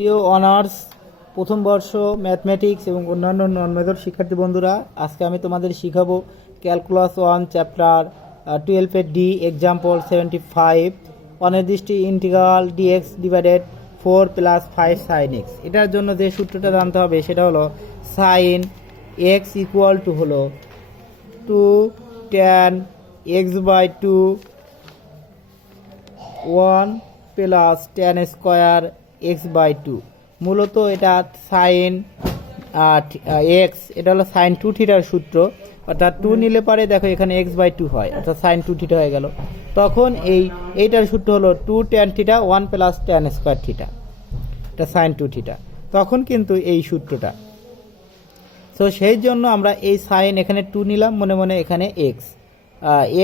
প্রিয় অনার্স প্রথম বর্ষ ম্যাথমেটিক্স এবং অন্যান্য নন মেজর শিক্ষার্থী বন্ধুরা, আজকে আমি তোমাদের শিখাবো ক্যালকুলাস 1 চ্যাপ্টার 12 ডি এক্সাম্পল 75 অনির্দিষ্ট integral dx divided 4 plus 5 sine x. এটার জন্য যে সূত্রটা জানতে হবে সেটা হলো সাইন এক্স ইকুয়াল টু হলো 2 tan x by 2 1 plus tan square x by 2। মূলত এটা সাইন এক্স, এটা হলো সাইন 2 থিটার সূত্র, অর্থাৎ 2 নিলে পারে দেখো এখানে এক্স বাই 2 হয়, অর্থাৎ সাইন 2 থিটা হয়ে গেল। তখন এইটার সূত্র হলো 2 tan theta 1 plus tan square theta, এটা সাইন 2 থিটা। তখন কিন্তু এই সূত্রটা, সো সেই জন্য আমরা এই সাইন এখানে 2 নিলাম, মনে মনে এখানে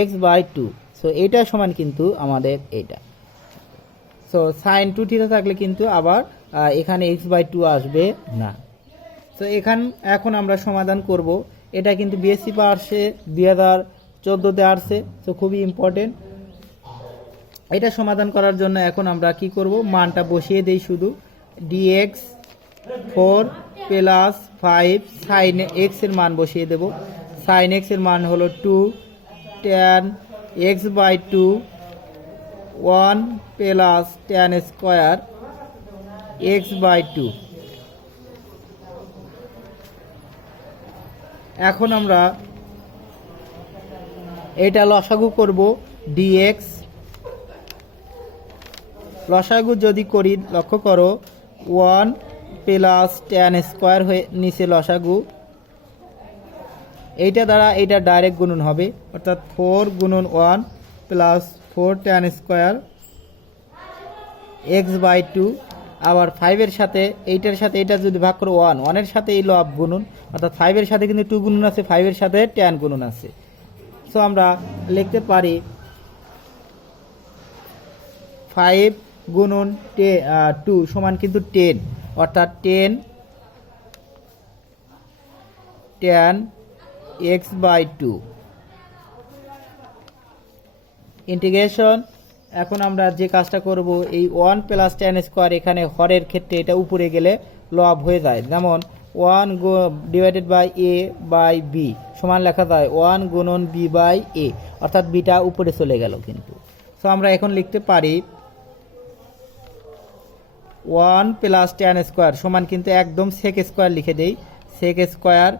এক্স বাই 2, সো এইটা সমান কিন্তু আমাদের এইটা। সো সাইন 2 থিটা থাকলে কিন্তু আবার এখানে এক্স বাই 2 আসবে না। সো এখন আমরা সমাধান করব। এটা কিন্তু বিএসসি পার্সে 2014-তে আসছে, সো খুবই ইম্পর্টেন্ট। এটা সমাধান করার জন্য এখন আমরা কি করব, মানটা বসিয়ে দেই শুধু। ডিএক্স 4 প্লাস 5 সাইন এক্স এর মান বসিয়ে দেব। সাইন এক্স এর মান হলো 2 tan x by 2 1 plus tan square x by 2। এখন আমরা এটা লসাগু করব। ডিএক্স লসাগু যদি করি, লক্ষ্য করো 1 প্লাস tan স্কোয়ার হয়ে নিচে লসাগু, এইটা দ্বারা এইটা ডাইরেক্ট গুণন হবে, অর্থাৎ 4 গুণন 1 plus 4 tan square x by 2। আবার 5-এর সাথে এইটার সাথে এইটা যদি ভাগ করো 1-এর সাথে এই লব গুণন, অর্থাৎ 5-এর সাথে কিন্তু 2 গুণন আছে, 5-এর সাথে tan গুণন আছে। সো আমরা লিখতে পারি 5 গুণন 2 সমান কিন্তু 10, অর্থাৎ 10 tan এক্স বাই 2 ইন্টিগ্রেশন। এখন আমরা যে কাজটা করব, এই 1 প্লাস tan স্কোয়ার এখানে হরের ক্ষেত্রে এটা উপরে গেলে লব হয়ে যায়, যেমন 1 divided by a by b সমান লেখা যায় 1 গুণন বি বাই এ, অর্থাৎ বিটা উপরে চলে গেল কিন্তু। সো আমরা এখন লিখতে পারি 1 প্লাস tan স্কোয়ার সমান কিন্তু একদম সেক স্কোয়ার লিখে দেই, sec square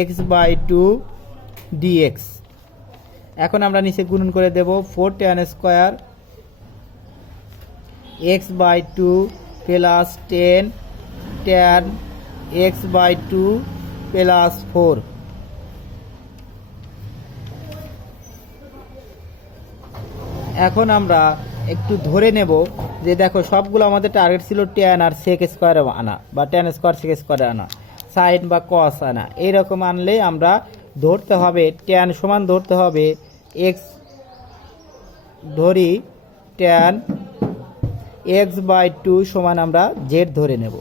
x by 2 dx. এখন আমরা নিচে গুণন করে দেব 4 tan square x by 2 plus 10 tan x by 2 plus 4। এখন আমরা একটু ধরে নেব যে দেখো সবগুলো আমাদের টার্গেট ছিল tan আর সেক স্কোয়ার আনা, বা tan স্কোয়ার সেক স্কোয়ার আনা, সাইন বা কস আনা। এইরকম আনলেই আমরা ধরতে হবে tan সমান ধরতে হবে এক্স, ধরি tan এক্স বাই 2 সমান আমরা জেড ধরে নেব।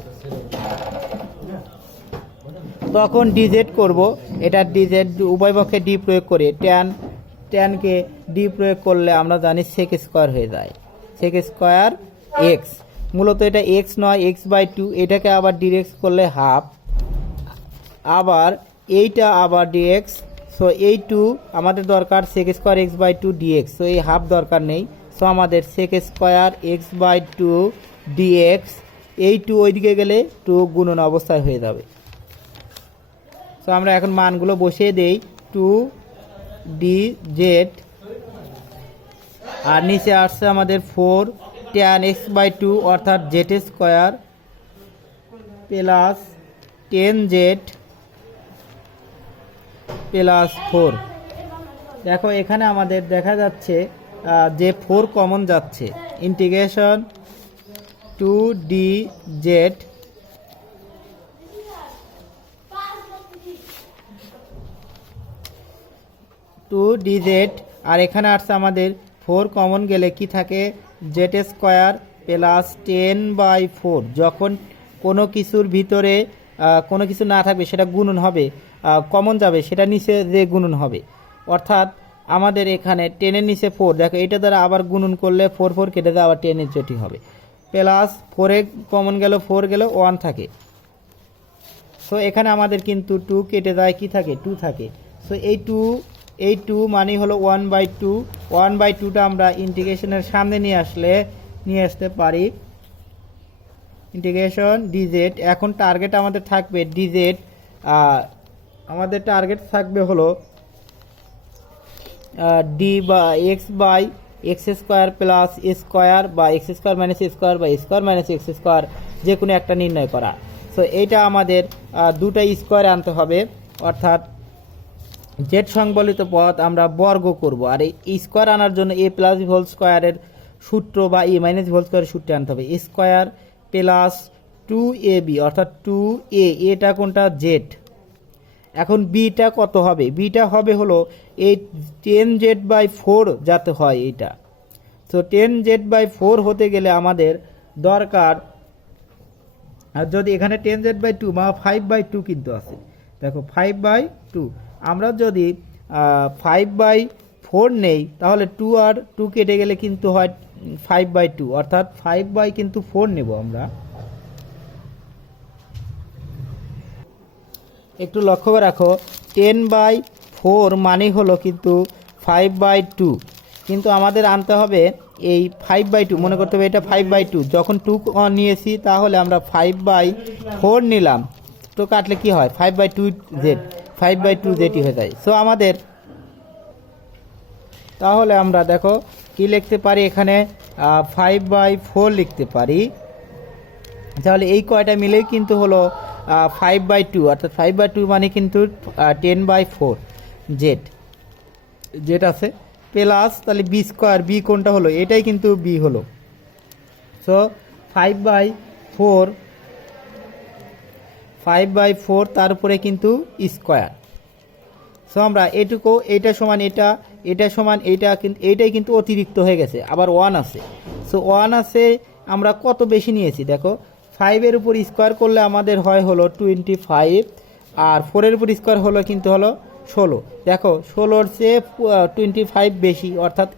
তখন ডিজেড করব, এটা ডিজেড উভয় পক্ষে ডি প্রয়োগ করে ট্যানকে ডি প্রয়োগ করলে আমরা জানি সেক স্কোয়ার হয়ে যায়, সেক স্কোয়ার এক্স। মূলত এটা এক্স নয়, এক্স বাই 2, এটাকে আবার ডিএক্স করলে হাফ, আবার এইটা আবার ডিএক্স। সো এই 2 আমাদের দরকার sec square x by 2 dx, so এই হাফ দরকার নেই। সো আমাদের sec square x by 2 dx, এই 2 ওইদিকে গেলে 2 গুণন অবস্থায় হয়ে যাবে। সো আমরা এখন মানগুলো বসিয়ে দেই, 2 ডি জেড, আর নিচে আসছে আমাদের 4 tan এক্স বাই 2 অর্থাৎ Z square plus 10 Z plus 4। দেখো এখানে আমাদের দেখা যাচ্ছে যে 4 কমন যাচ্ছে, ইন্টিগ্রেশন 2 ডি জেড আর এখানে আসছে আমাদের 4 কমন গেলে কি থাকে, জেড স্কোয়ার প্লাস 10 বাই 4। যখন কোনো কিছুর ভিতরে কোনো কিছু না থাকবে সেটা গুণন হবে, কমন যাবে সেটা নিচে যে গুণন হবে, অর্থাৎ আমাদের এখানে 10-এর নিচে 4, দেখো এটা দ্বারা আবার গুণন করলে 4 4 কেটে দেওয়া আবার 10-এর যেটি হবে। প্লাস 4 কমন গেল, 4 গেল, 1 থাকে। সো এখানে আমাদের কিন্তু 2 কেটে যায়, কি থাকে 2 থাকে। সো এই 2 মানে হলো 1/2। 1/2টা আমরা ইন্টিগ্রেশনের সামনে নিয়ে আসতে পারি, ইন্টিগ্রেশন ডিজেড। এখন টার্গেট আমাদের থাকবে ডিজেড, আমাদের টার্গেট থাকবে হলো ডি বা x by x square plus square বা এক্স স্কোয়ার মাইনাস স্কোয়ার বা স্কোয়ার মাইনাস এক্স স্কোয়ার, যে কোনো একটা নির্ণয় করা। সো এইটা আমাদের দুটা স্কোয়ারে আনতে হবে, অর্থাৎ জেড সংবলিত পদ আমরা বর্গ করব। আর এই স্কোয়ার আনার জন্য এ প্লাস বি হোল স্কোয়ারের সূত্র বা এ মাইনাস বি হোল স্কোয়ারের সূত্রে আনতে হবে। স্কোয়ার প্লাস 2ab অর্থাৎ 2a, এটা কোনটা জেড। এখন বিটা কত হবে? বিটা হবে হলো এই 10z/4 যাতে হয় এটা। তো 10z/4 হতে গেলে আমাদের দরকার, আর যদি এখানে 10z/2 বা 5/2 কিন্তু আছে, দেখো 5/2, আমরা যদি 5/4 নেই তাহলে 2 আর 2 কেটে গেলে কিন্তু হয় 5/2, অর্থাৎ 5/4 নেব আমরা। একটু লক্ষ্য করে রাখো, 10/4 মানে হলো কিন্তু 5/2, কিন্তু আমাদের আনতে হবে এই 5/2, মনে করতে হবে এটা 5/2। যখন 2 নিয়েছি তাহলে আমরা 5/4 নিলাম, তো কাটলে কি হয় 5/2z, 5/2z হয়ে যায়। সো আমাদের তাহলে আমরা দেখো কি লিখতে পারি, এখানে 5/4 লিখতে পারি। তাহলে এই কয়টা মিলেই কিন্তু হলো 5/2, অর্থাৎ 5/2 মানে কিন্তু 10/4 জেড আছে, প্লাস তাহলে বি স্কোয়ার, বি কোনটা হলো, এটাই কিন্তু বি হলো। সো 5/4 তার উপরে কিন্তু স্কোয়ার। সো আমরা এটুকু, এটা সমান এটা সমান এটা, কিন্তু এইটাই কিন্তু অতিরিক্ত হয়ে গেছে, আবার 1 আছে। সো 1 আছে, আমরা কত বেশি নিয়েছি দেখো, 5-এর উপর স্কোয়ার করলে আমাদের হয় হলো 25, আর 4-এর উপর স্কোয়ার হলো কিন্তু হলো 16। দেখো 16-র চেয়ে 25 বেশি, অর্থাৎ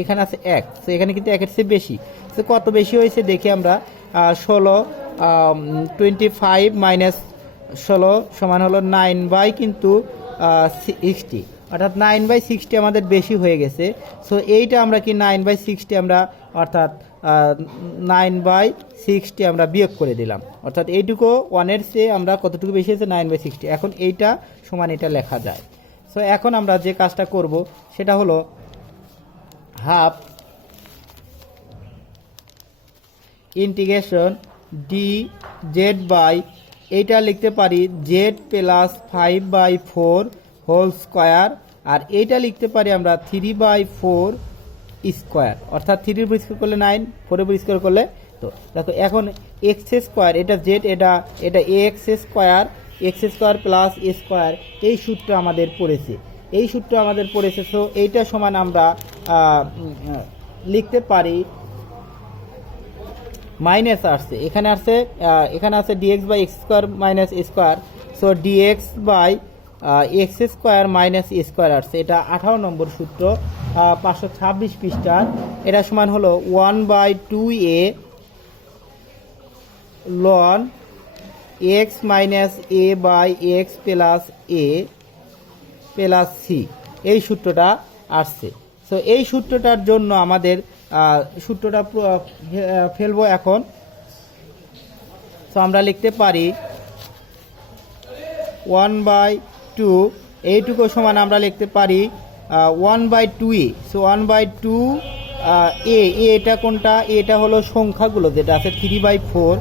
এখানে আছে 1, তো এখানে কিন্তু 1-এর চেয়ে বেশি। তো কত বেশি হয়েছে দেখি আমরা, 16 25 মাইনাস 16 সমান হলো 9/60, অর্থাৎ 9/60 আমাদের বেশি হয়ে গেছে। সো এইটা আমরা কি 9/60 আমরা, অর্থাৎ 9/60 আমরা বিয়োগ করে দিলাম, অর্থাৎ এইটুকু 1-এর চেয়ে আমরা কতটুকু বেশি হয়েছে 9/60। এখন এইটা সমান এটা লেখা যায়। সো এখন আমরা যে কাজটা করব সেটা হলো half integration d z by, এইটা লিখতে পারি জেড প্লাস 5/4 হোল স্কোয়ার, আর এইটা লিখতে পারি আমরা 3/4 স্কোয়ার, অর্থাৎ 3-এর উপর স্কোয়ার করলে 9, 4-এর উপর স্কোয়ার করলে। তো দেখো এখন এক্স স্কোয়ার, এটা জেড, এটা এক্স স্কোয়ার প্লাস এ স্কোয়ার, এই সূত্র আমাদের পড়েছে। সো এইটা সমান আমরা লিখতে পারি মাইনাস আসছে, এখানে আছে dx by x square minus a square. So dx by x square minus a square আসছে, এটা 18 নম্বর সূত্র, 526 পৃষ্ঠার। এটা সমান হলো 1/2a ln x minus a by x plus a plus c, এই সূত্রটা আসছে। সো এই সূত্রটার জন্য আমাদের সূত্রটা ফেলবো এখন। সো আমরা লিখতে পারি 1/2, এইটুকু সমান আমরা লিখতে পারি 1/2a। সো 1/2 এটা কোনটা, এটা হলো সংখ্যাগুলো যেটা আছে 3/4।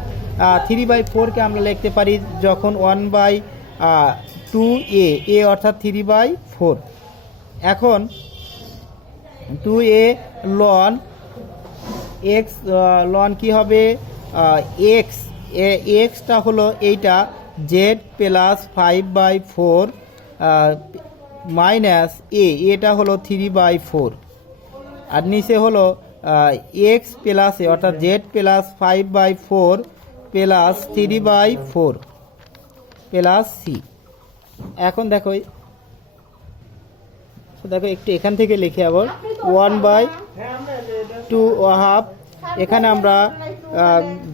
3/4কে আমরা লিখতে পারি যখন 1/2a অর্থাৎ 3/4। এখন 2a লন এক্স, লন কি হবে এক্সটা হলো এইটা জেড প্লাস 5/4 মাইনাস এটা হলো 3/4, আর নিচে হলো এক্স প্লাস এ অর্থাৎ z plus 5/4 plus 3/4 plus c. এখন দেখো একটু এখান থেকে লিখে আবার 1/2 হাফ এখানে আমরা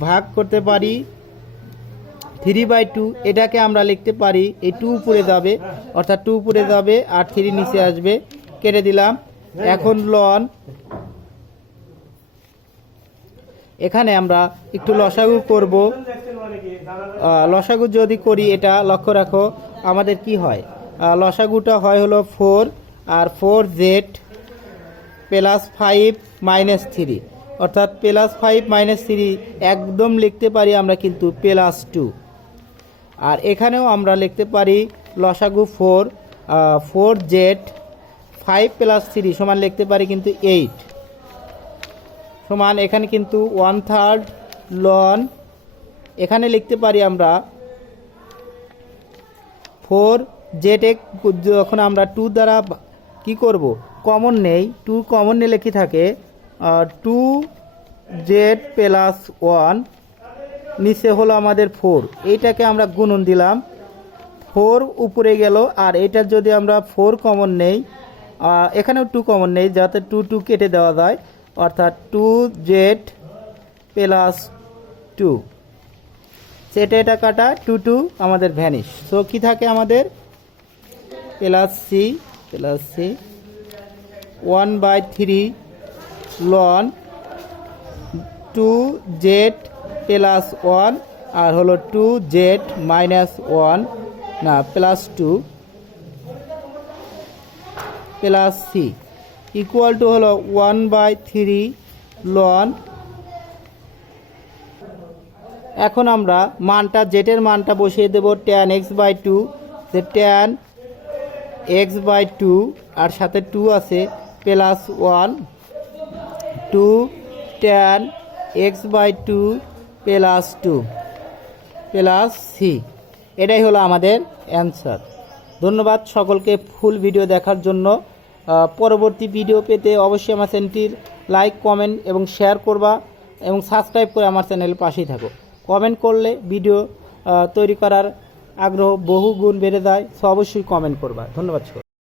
ভাগ করতে পারি 3/2, এটাকে আমরা লিখতে পারি এই 2 উপরে যাবে, অর্থাৎ 2 উপরে যাবে আর 3 নিচে আসবে, কেটে দিলাম। এখন লন, এখানে আমরা একটু লসাগু করব। লসাগু যদি করি, এটা লক্ষ্য রাখো আমাদের কি হয়, লসাগুটা হয় হলো 4 আর 4z প্লাস 5 মাইনাস 3, অর্থাৎ প্লাস 5 মাইনাস 3 একদম লিখতে পারি আমরা কিন্তু প্লাস 2। আর এখানেও আমরা লিখতে পারি লসাগু 4, 4z 5 প্লাস 3 সমান লিখতে পারি কিন্তু 8 সমান, এখানে কিন্তু 1/3 লন, এখানে লিখতে পারি আমরা 4z, যখন আমরা 2 দ্বারা কি করব কমন নেই, 2 কমন নিলে কি থাকে 2z প্লাস 1, নিচে হলো আমাদের 4, এইটাকে আমরা গুণন দিলাম, 4 উপরে গেল। আর এটা যদি আমরা 4 কমন নেই, এখানেও 2 কমন নেই, যাতে 2 কেটে দেওয়া যায়, অর্থাৎ 2z প্লাস 2, সেটা এটা কাটা 2 আমাদের ভ্যানিশ। সো কি থাকে আমাদের plus c 1/3 ln 2z plus 1 আর হলো 2z মাইনাস 1 না plus 2 plus c equal to হলো 1/3 লন। এখন আমরা মানটা জেটের মানটা বসিয়ে দেব tan x/2, যে tan x/2 আর সাথে 2 আছে plus 1, 2 tan x/2 plus 2 plus c, এটাই হলো আমাদের অ্যান্সার। ধন্যবাদ সকলকে ফুল ভিডিও দেখার জন্য। পরবর্তী ভিডিও পেতে অবশ্যই আমার চ্যানেলটির লাইক, কমেন্ট এবং শেয়ার করবা এবং সাবস্ক্রাইব করে আমার চ্যানেলের পাশেই থাকো। কমেন্ট করলে ভিডিও তৈরি করার আগ্রহ বহু গুণ বেড়ে যায়, সো অবশ্যই কমেন্ট করবা। ধন্যবাদ।